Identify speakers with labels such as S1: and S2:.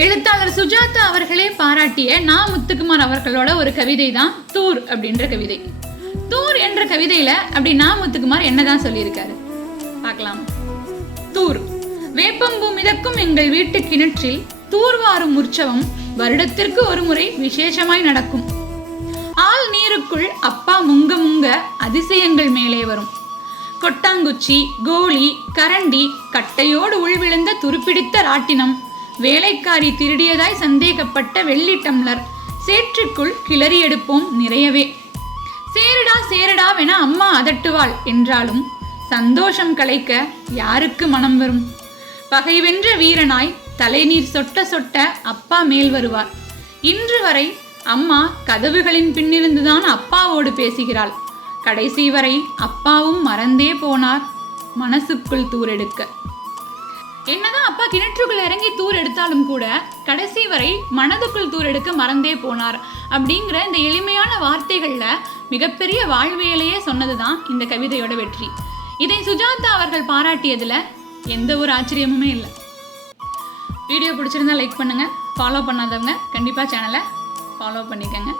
S1: எழுத்தாளர் சுஜாதா அவர்களே பாராட்டிய நா முத்துக்குமார் அவர்களோட ஒரு கவிதை தான் தூர் அப்படின்ற கவிதை. தூர் என்ற கவிதையில அப்படி நா முத்துக்குமார் என்னதான் சொல்லியிருக்காரு? பார்க்கலாம். தூர். வேப்பம்பூ மிதக்கும் எங்கள் வீட்டு கிணற்றில் தூர்வாரும் உற்சவம் வருடத்திற்கு ஒரு முறை விசேஷமாய் நடக்கும். ஆள் நீருக்குள் அப்பா முங்க முங்க அதிசயங்கள் மேலே வரும். கொட்டாங்குச்சி கோலி கரண்டி கட்டையோடு உள்விழுந்த துருப்பிடித்த ராட்டினம். வேலைக்காரி திருடியதாய் சந்தேகப்பட்ட வெள்ளி டம்ளர். சேற்றுக்குள் கிளறி எடுப்போம் நிறையவே. சேருடா சேருடாவென அம்மா அதட்டுவாள். என்றாலும் சந்தோஷம் கலைக்க யாருக்கு மனம் வரும்? பகை வென்ற வீரனாய் தலைநீர் சொட்ட சொட்ட அப்பா மேல் வருவார். இன்று வரை அம்மா கதவுகளின் பின்னிருந்துதான் அப்பாவோடு பேசுகிறாள். கடைசி வரை அப்பாவும் மறந்தே போனார் மனசுக்குள் தூரெடுக்க. என்னதான் அப்பா கிணற்றுக்குள்ள இறங்கி தூர் எடுத்தாலும் கூட கடைசி வரை மனதுக்குள் தூர் எடுக்க மறந்தே போனார் அப்படிங்கிற இந்த எளிமையான வார்த்தைகள்ல மிகப்பெரிய வாழ்வியலையே சொன்னதுதான் இந்த கவிதையோட வெற்றி. இதை சுஜாதா அவர்கள் பாராட்டியதுல எந்த ஒரு ஆச்சரியமுமே இல்லை. வீடியோ பிடிச்சிருந்தா லைக் பண்ணுங்க ஃபாலோ பண்ணாதவங்க கண்டிப்பாக சேனலை ஃபாலோ பண்ணிக்கோங்க.